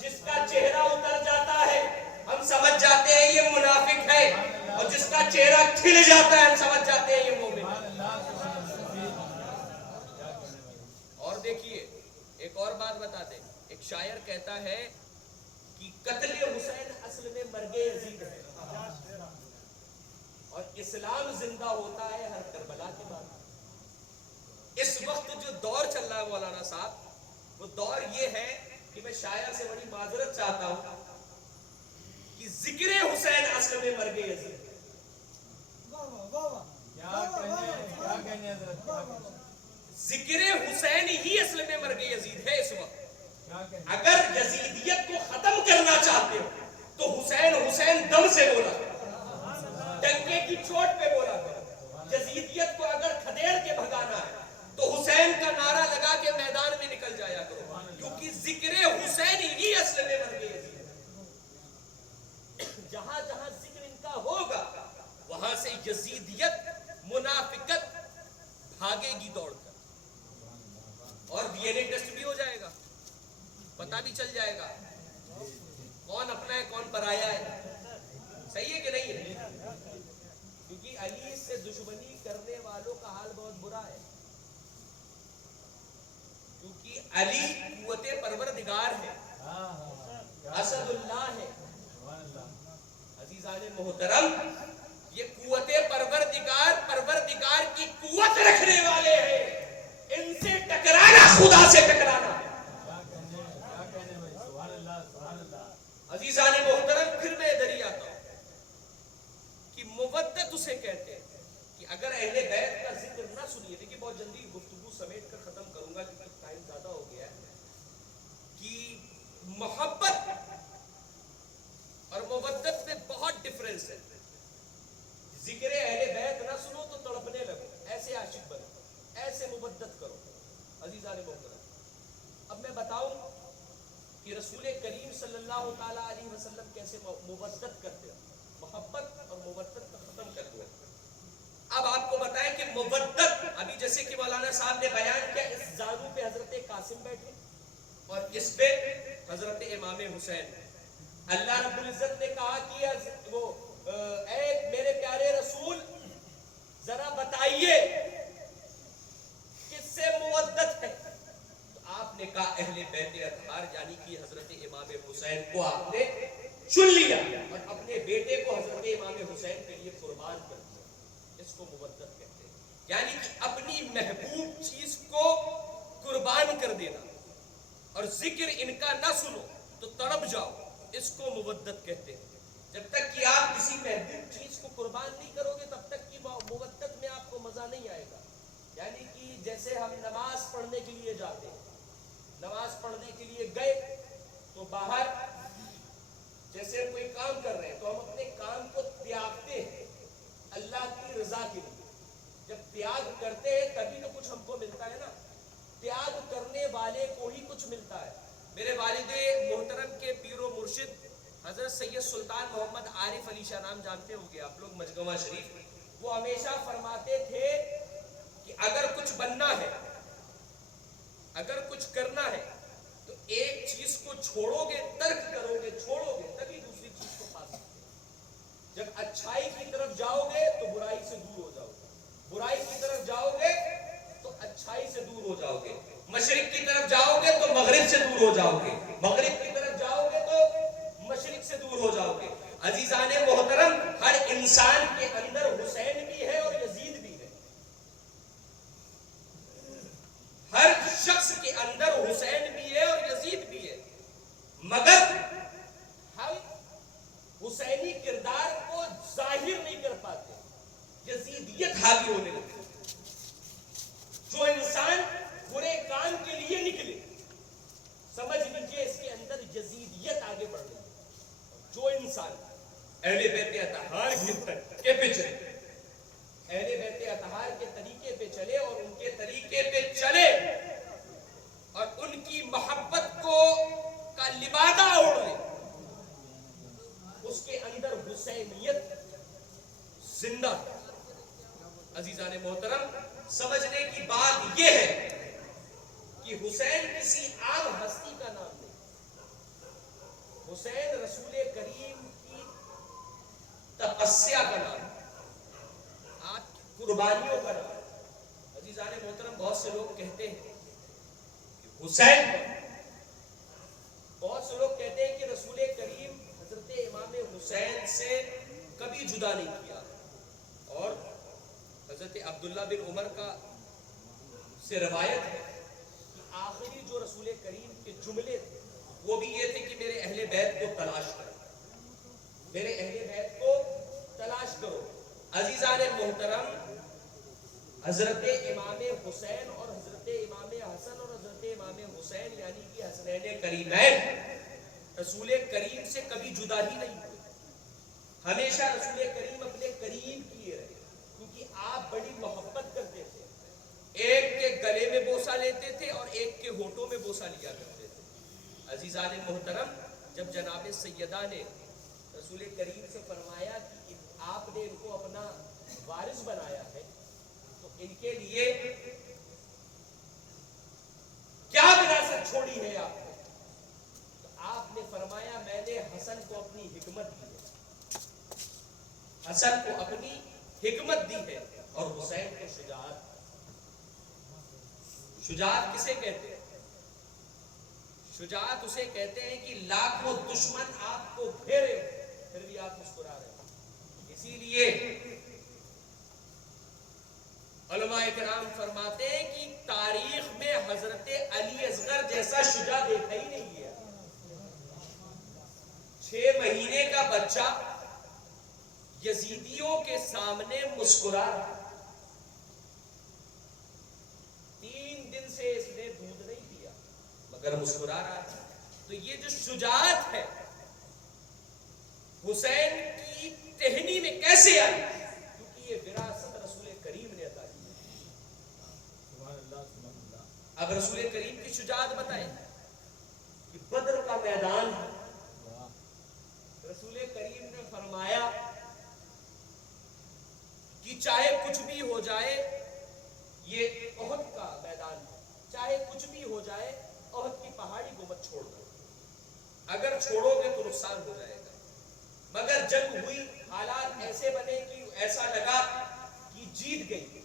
جس کا چہرہ اتر جاتا ہے ہم سمجھ جاتے ہیں یہ منافق ہے، اور جس کا چہرہ کھل جاتا ہے ہم سمجھ جاتے ہیں یہ مومن ہے۔ اور دیکھیے ایک اور بات بتا دیں، ایک شاعر کہتا ہے کہ قتل حسین اصل میں مرگ یزید ہے، اور اسلام زندہ ہوتا ہے ہر کربلا کے بعد۔ اس وقت جو دور چل رہا ہے مولانا صاحب، وہ دور یہ ہے کہ میں شاعر سے بڑی معذرت چاہتا ہوں کہ ذکر حسین اصل میں مرگ یزید ہے۔ ذکر حسین ہی اصل میں مرگ یزید ہے اس وقت۔ اگر یزیدیت کو ختم کرنا چاہتے ہو تو حسین حسین دم سے بولا، ڈنکے کی چوٹ پہ بولا کرو۔ یزیدیت کو اگر کھدیڑ کے بھگانا ہے تو حسین کا نعرہ لگا کے میدان میں نکل جایا کرو، کیونکہ ذکر حسین ہی اصل میں مرگ یزید ہے۔ جہاں جہاں ذکر ان کا ہوگا وہاں سے یزیدیت، منافقت بھاگے گی دوڑ کر، اور ڈی این اے ٹیسٹ بھی ہو جائے گا، پتہ بھی چل جائے گا کون اپنا ہے کون پرایا ہے۔ صحیح ہے کہ نہیں ہے؟ کیونکہ علی سے دشمنی کرنے والوں کا حال بہت برا ہے، کیونکہ علی قوت پروردگار ہے، اسد اللہ ہے۔ عزیزان محترم، یہ قوت پروردگار کی قوت رکھنے والے ہیں، ان سے ٹکرانا خدا سے ٹکرانا۔ عزیزان محترم، پھر میں ادھر ہی آتا ہوں کہ مودت اسے کہتے ہیں کہ اگر اہل بیت کا ذکر نہ سنیے، دیکھیے بہت جلدی گفتگو سمیٹ کر ختم کروں گا کیونکہ ٹائم زیادہ ہو گیا ہے، کہ محبت اور مودت میں بہت ڈفرنس ہے۔ ذکر اہل بیت نہ سنو تو تڑپنے لگو، ایسے عاشق بنو، ایسے مودت کرو۔ عزیزان محترم، اب میں بتاؤں کہ رسول کریم صلی اللہ تعالی علیہ وسلم کیسے مودت کرتے ہیں، محبت اور مودت کو ختم کرتے ہیں۔ اب آپ کو بتائیں کہ مودت، ابھی جیسے کہ مولانا صاحب نے بیان کیا، اس زانو پہ حضرت قاسم بیٹھے اور اس پہ حضرت امام حسین۔ اللہ رب العزت نے کہا کہ وہ اے میرے پیارے رسول ذرا بتائیے کس سے مودت ہے، تو آپ نے کہا اہل بیت اطہار یعنی کہ حضرت امام حسین کو آپ نے چن لیا اور اپنے بیٹے کو حضرت امام حسین کے لیے قربان کر دیا، اس کو مودت کہتے ہیں۔ یعنی کہ اپنی محبوب چیز کو قربان کر دینا، اور ذکر ان کا نہ سنو تو تڑپ جاؤ، اس کو مودت کہتے ہیں۔ جب تک کہ آپ کسی محبوب چیز کو قربان نہیں کرو گے تب تک کہ مودت میں آپ کو مزہ نہیں آئے گا۔ یعنی کہ جیسے ہم نماز پڑھنے کے لیے جاتے ہیں، نماز پڑھنے کے لیے گئے تو باہر جیسے کوئی کام کر رہے ہیں تو ہم اپنے کام کو تیاگتے ہیں اللہ کی رضا کے لیے۔ جب تیاگ کرتے ہیں تبھی تو کچھ ہم کو ملتا ہے نا، تیاگ کرنے والے کو ہی کچھ ملتا ہے۔ میرے والد محترم کے پیر و مرشد حضرت سید سلطان محمد عارف علی شاہ، نام جانتے ہوں گے آپ لوگ، مجگواں شریف، وہ ہمیشہ فرماتے تھے کہ اگر کچھ بننا ہے، اگر کچھ کرنا ہے تو ایک چیز کو چھوڑو گے، ترک کرو گے، چھوڑو گے، تبھی دوسری چیز کو پا سکتے ہیں۔ جب اچھائی کی طرف جاؤ گے تو برائی سے دور ہو جاؤ گے، برائی کی طرف جاؤ گے تو اچھائی سے دور ہو جاؤ گے، مشرق کی طرف جاؤ گے تو مغرب سے دور ہو جاؤ گے، مغرب کی طرف جاؤ گے تو مشرق سے دور ہو جاؤ گے۔ عزیزان محترم، ہر انسان کے اندر حسین بھی ہے اور یزید بھی ہے، ہر شخص کے اندر حسین بھی ہے اور یزید بھی ہے، مگر ہم حسینی کردار کو ظاہر نہیں کر پاتے، یزیدیت حاوی ہونے لگتی۔ جو انسان برے کام کے لیے نکلے سمجھ لیجئے اس کے اندر یزیدیت آگے بڑھ رہی ہے۔ جو انسان اہل بیت اطہار کے پہ چلے، اہل بیت اطہار کے طریقے پہ چلے اور ان کے طریقے پہ چلے اور ان کی محبت کا لبادہ اوڑھ لے، اس کے اندر حسینیت زندہ ہے۔ عزیزان محترم، سمجھنے کی بات یہ ہے کہ حسین کسی عام ہستی کا نام نہیں، حسین رسول کریم کی تپسیا کا نام ہے، آپ کی قربانیوں کا نام ہے۔ عزیزان محترم، بہت سے لوگ کہتے ہیں کہ حسین، بہت سے لوگ کہتے ہیں کہ رسول کریم حضرت امام حسین سے کبھی جدا نہیں کیا، اور حضرت عبداللہ بن عمر کا سے روایت ہے کہ آخری جو رسول کریم کے جملے تھے وہ بھی یہ تھے کہ میرے اہل بیت کو تلاش کرو، میرے اہل بیت کو تلاش کرو۔ عزیزان محترم، حضرت امام حسین اور حضرت امام حسن اور حضرت امام حسین یعنی کہ حسنین کریمین رسول کریم سے کبھی جدا ہی نہیں ہوئے، ہمیشہ رسول کریم اپنے قریب کیے رہے، کیونکہ آپ بڑی محبت کرتے تھے، ایک کے گلے میں بوسہ لیتے تھے اور ایک کے ہونٹوں میں بوسہ لیا کرتے تھے۔ عزیزان محترم، جب جناب سیدہ نے رسول کریم سے فرمایا کہ آپ نے ان کو اپنا وارث بنایا ہے تو ان کے لیے کیا وراثت چھوڑی ہے آپ نے، تو آپ نے فرمایا میں نے حسن کو اپنی حکمت دی ہے، حسن کو اپنی حکمت دی ہے اور حسین کو شجاعت. شجاعت کسے کہتے ہیں؟ شجاعت اسے کہتے ہیں کہ لاکھوں دشمن آپ کو گھیرے پھر بھی آپ مسکرا رہے ہیں. اسی لیے علماء کرام فرماتے ہیں کہ تاریخ میں حضرت علی اصغر جیسا شجاع دیکھا ہی نہیں گیا. 6 مہینے کا بچہ یزیدیوں کے سامنے مسکرا رہا. 3 دن سے اس نے دودھ نہیں پیا مگر مسکرا رہا تھا. تو یہ جو شجاعت ہے حسین کی ٹہنی میں کیسے آئی؟ کیونکہ یہ وراثت رسول کریم نے عطا کی. اب رسول کریم کی شجاعت بتائیں کہ بدر کا میدان ہے. رسول کریم نے فرمایا کہ چاہے کچھ بھی ہو جائے، یہ احد کا میدان ہے، چاہے کچھ بھی ہو جائے احد کی پہاڑی کو مت چھوڑ دو. اگر چھوڑو گے تو نقصان ہو جائے گا. مگر جنگ ہوئی، حالات ایسے بنے کہ ایسا لگا کہ جیت گئی،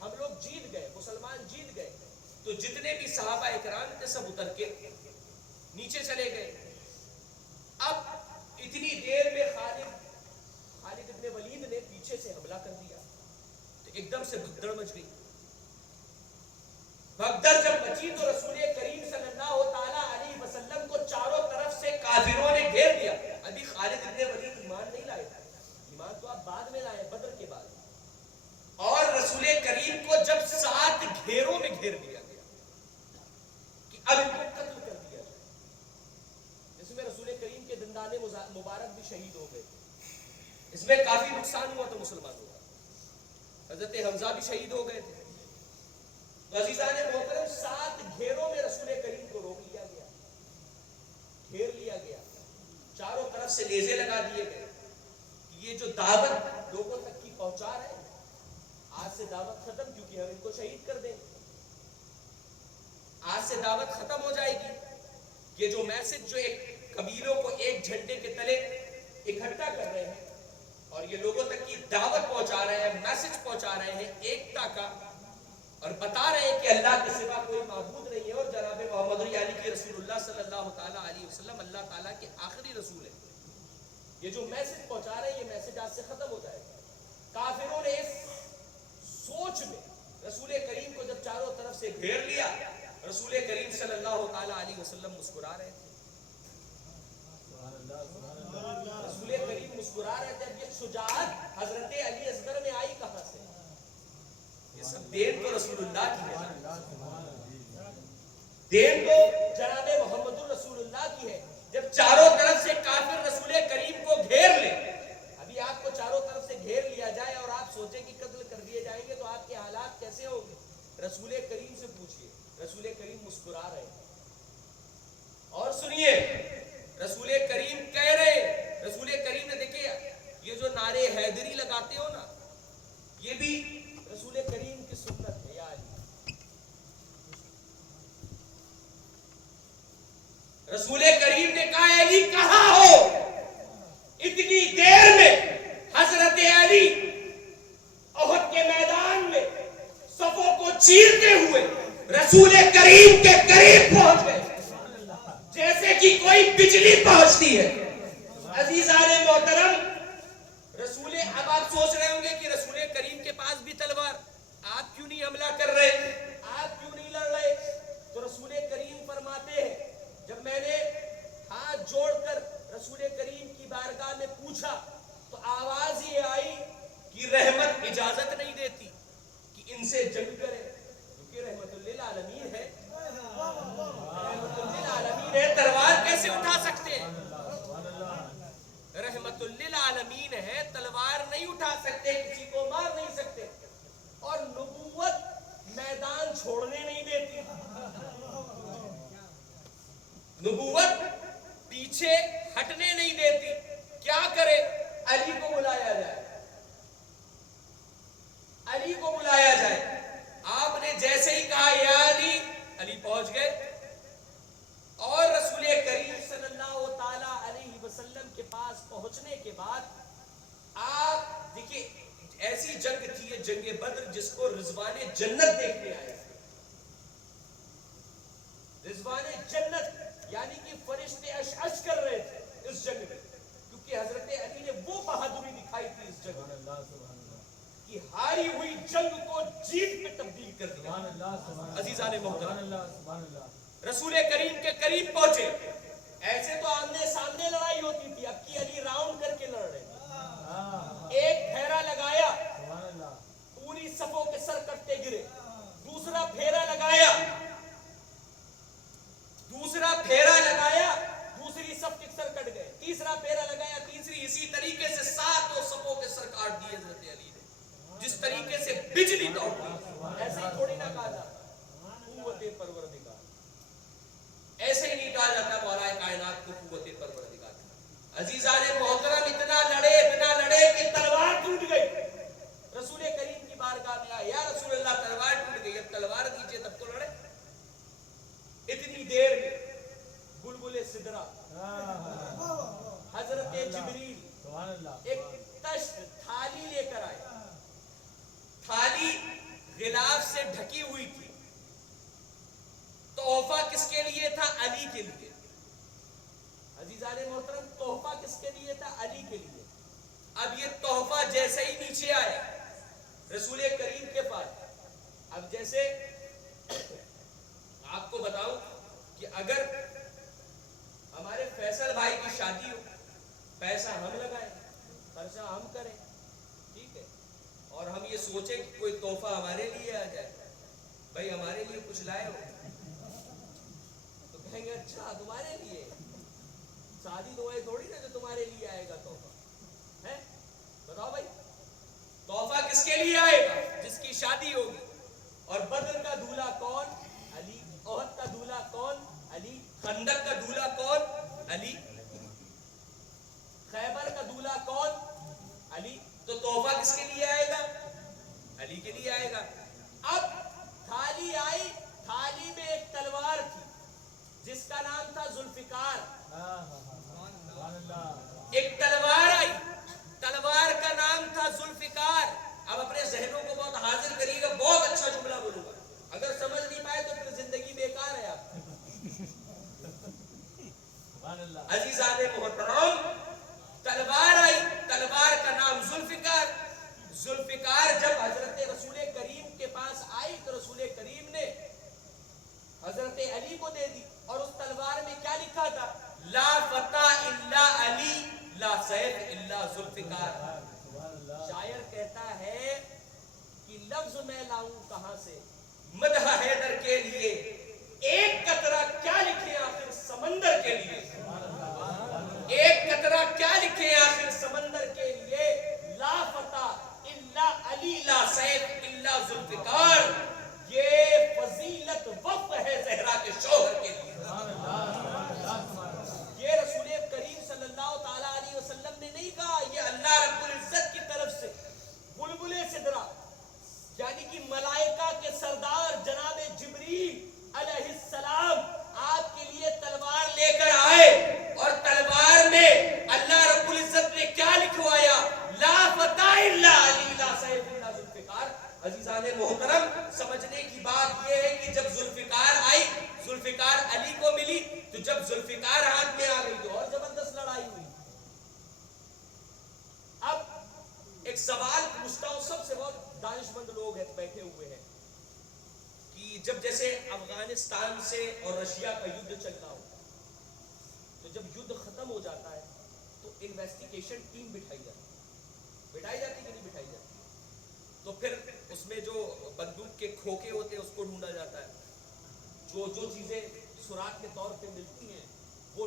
ہم لوگ جیت گئے، مسلمان جیت گئے. تو جتنے بھی صحابہ اکرام تھے سب اتر کے نیچے چلے گئے. اب اتنی دیر میں خالد ابن ولید نے پیچھے سے حملہ کر دیا تو ایک دم سے بھگدڑ مچ گئی. بھگدڑ جب مچی تو رسول کریم صلی اللہ تعالی علیہ وسلم کو چاروں طرف سے کافروں نے گھیر دیا. ابھی خالد ابن ولید ایمان نہیں لائے تھے، ایمان تو آپ بعد میں لائے بدر کے بعد. اور رسول کریم کو جب 7 گھیروں میں گھیر دیا گیا کہ اب ان کو قتل کر دیا جائے، جس میں رسول کریم کے دندان مبارک بھی شہید ہو گئے. اس میں کافی نقصان ہوا تو مسلمانوں کا. حضرت حمزہ بھی شہید ہو گئے تھے. عزیزان محترم 7 گھیروں میں رسول کریم کو روک لیا گیا، گھیر لیا گیا، چاروں طرف سے نیزے لگا دیے گئے. یہ جو دعوت لوگوں تک کی پہنچا رہے ہیں، آج سے دعوت ختم، کیونکہ ہم ان کو شہید کر دیں. آج سے دعوت ختم ہو جائے گی. یہ جو میسج جو ایک قبیلوں کو ایک جھنڈے کے تلے اکٹھا کر رہے ہیں اور یہ لوگوں تک کی دعوت پہنچا رہے ہیں، میسج پہنچا رہے ہیں ایکتا کا، اور بتا رہے ہیں کہ اللہ کے سوا کوئی معبود نہیں ہے اور جناب محمد یعنی کہ رسول اللہ صلی اللہ تعالی علیہ وسلم اللہ تعالیٰ کے آخری رسول ہیں. یہ جو میسج پہنچا رہے ہیں یہ میسج آج سے ختم ہو جائے گا. کافروں نے اس سوچ میں رسول کریم کو جب چاروں طرف سے گھیر لیا، رسول کریم صلی اللہ تعالی علیہ وسلم مسکرا رہے تھے. رسول کریم مسکرا رہے تھے. اب یہ شجاعت حضرت علی اصغر میں آئی کہاں سے؟ یہ سب دین تو رسول اللہ کی ہے، دین تو جناب محمد رسول اللہ کی ہے. جب چاروں طرف سے کافر رسول کریم کو گھیر لے، ابھی آپ کو چاروں طرف سے گھیر لیا جائے اور آپ سوچیں کہ قتل کر دیے جائیں گے تو آپ کے حالات کیسے ہوں گے؟ رسول کریم سے پوچھئے. رسول کریم مسکرا رہے ہیں. اور سنیے رسول کریم کہہ رہے، رسول کریم نے دیکھیے یہ جو نعرے حیدری لگاتے ہو نا، یہ بھی رسول کریم کی سنت ہے. یا علی، رسول کریم نے کہا علی کہاں ہو؟ اتنی دیر میں حضرت علی احد کے میدان میں صفوں کو چیرتے ہوئے رسول کریم کے قریب پہنچ گئے جیسے کہ کوئی بجلی پہنچتی ہے. عزیزان محترم، اب آپ سوچ رہے ہوں گے کہ رسول کریم کے پاس بھی تلوار، آپ کیوں نہیں حملہ کر رہے، آپ کیوں نہیں لڑ رہے؟ تو رسول کریم فرماتے ہیں جب میں نے ہاتھ جوڑ کر رسول کریم کی بارگاہ میں پوچھا تو آواز یہ آئی کہ رحمت اجازت نہیں دیتی کہ ان سے جنگ کرے، کیونکہ رحمت للعالمین ہے. رحمت للعالمین ہے، تلوار کیسے اٹھا سکتے ہیں؟ رحمت للعالمین ہے، تلوار نہیں اٹھا سکتے، کسی کو مار نہیں سکتے. اور نبوت میدان چھوڑنے نہیں دیتی، نبوت پیچھے ہٹنے نہیں دیتی. کیا کرے؟ علی کو بلایا جائے، علی کو بلایا جائے. آپ نے جیسے ہی کہا یا علی، علی پہنچ گئے اور رسول کریم صلی اللہ تعالی علیہ وسلم کے پاس پہنچنے کے بعد آپ ایسی جنگ تھی یہ جنگ بدر جس کو رضوان جنت دیکھنے آئے تھے. رضوان جنت یعنی کہ فرشتے اشعش کر رہے تھے اس جنگ میں, کیونکہ حضرت علی نے وہ بہادری دکھائی تھی اس جنگ میں کہ ہاری ہوئی جنگ کو جیت میں تبدیل کر دیا. عزیزان محترم, رسول کریم کے قریب پہنچے. ایسے تو آمنے سامنے لڑائی ہوتی تھی, اب کی علی راؤنڈ کر کے لڑ رہے تھے. ایک پھیرا لگایا, پوری صفوں کے سر کٹتے گرے. دوسرا پھیرا لگایا, دوسری صف کے سر کٹ گئے. تیسرا پھیرا لگایا, تیسری. اسی طریقے سے ساتوں صفوں کے سر کاٹ دیے حضرت علی نے, جس طریقے سے بجلی دوڑتی. ایسے ہی تھوڑی نہ کہا جاتا قوت پروردگار, ایسے ہی نہیں کہا جاتا مولا کائنات کو قوت پروردگار. عزیزان محترم, اتنا لڑے کہ تلوار ٹوٹ گئی. رسول کریم کی بارگاہ میں آئے, یا رسول اللہ تلوار ٹوٹ گئی, اب تلوار دیجئے تب تو لڑے. اتنی دیر میں بلبل سدرا حضرت جبریل ایک تشت تھالی لے کر آئے. تھالی غلاف سے ڈھکی ہوئی تھی. تحفہ کس کے لیے تھا؟ علی کے لیے. عزیزان محترم, تحفہ کس کے لیے تھا؟ علی کے لیے. اب یہ تحفہ جیسے ہی نیچے آیا رسول کریم کے پاس, اب جیسے آپ کو بتاؤں کہ اگر ہمارے فیصل بھائی کی شادی ہو, پیسہ ہم لگائیں, خرچہ ہم کریں, ٹھیک ہے, اور ہم یہ سوچیں کہ کوئی تحفہ ہمارے لیے آ جائے, بھائی ہمارے لیے کچھ لائے ہو, تو کہیں گے اچھا تمہارے لیے. شادی تو وہی تھوڑی نا جو تمہارے لیے آئے گا تحفہ ہے. بتاؤ بھائی, تحفہ کس کے لیے آئے گا؟ جس کی شادی ہوگی. اور بدر کا دولہا کون؟ علی. احد کا دولہا کون؟ علی. خندق کا دولہا کون؟ علی. خیبر کا دولہا کون؟ علی. تو تحفہ کس کے لیے آئے گا؟ علی کے لیے آئے گا. اب تھالی آئی, تھالی میں ایک تلوار تھی جس کا نام تھا ذوالفقار. ایک تلوار آئی, تلوار کا نام تھا ذوالفقار. اب اپنے ذہنوں کو بہت حاضر کریے گا, بہت اچھا جملہ بولوں گا. اگر سمجھ نہیں پائے تو پھر زندگی بیکار ہے آپ. عزیزان محترم, تلوار آئی, تلوار کا نام ذوالفقار. ذوالفقار جب حضرت رسول کریم کے پاس آئی تو رسول کریم نے حضرت علی کو دے دی. اور اس تلوار میں کیا لکھا تھا؟ لا فتح الا علی, لا سیف الا ذوالفقار. شاعر کہتا ہے کہ لفظ میں لاؤں کہاں سے مدح حیدر کے لیے, ایک قطرہ کیا لکھے آخر سمندر کے لیے. ایک قطرہ کیا لکھے آخر سمندر کے لیے. لا فتح الا علی, لا سیف الا ذوالفقار. یہ فضیلت وقف ہے زہرا کے شوہر کے لیے. یہ رسول کریم صلی اللہ تعالی علیہ وسلم نے نہیں کہا, یہ اللہ رب العزت کی طرف سے بلبل سدرا یعنی کہ ملائکہ کے سردار جناب جبریل علیہ السلام آپ کے لیے تلوار لے کر آئے. اور تلوار میں اللہ رب العزت نے کیا لکھوایا؟ لا فتح الا علی, لا سیف الا ذوالفقار. عزیزان محترم, سمجھنے کی بات یہ ہے کہ جب ذوالفقار آئی, ذوالفقار علی کو ملی, تو جب ذوالفقار ہاتھ میں آ گئی تو اور زبردست لڑائی ہوئی. اب ایک سوال پوچھتا ہوں, سب سے بہت دانش مند لوگ ہیں بیٹھے ہوئے ہیں, کہ جب جیسے افغانستان سے اور رشیا کا یدھ چل رہا ہو, تو جب یدھ ختم ہو جاتا ہے تو انویسٹیگیشن ٹیم بٹھائی جاتی کہ نہیں بٹھائی جاتی. تو پھر اس میں جو بندوق کے کھوکے ہوتے ہیں اس کو ڈھونڈا جاتا ہے, جو چیزیں سراغ کے طور پہ ملتی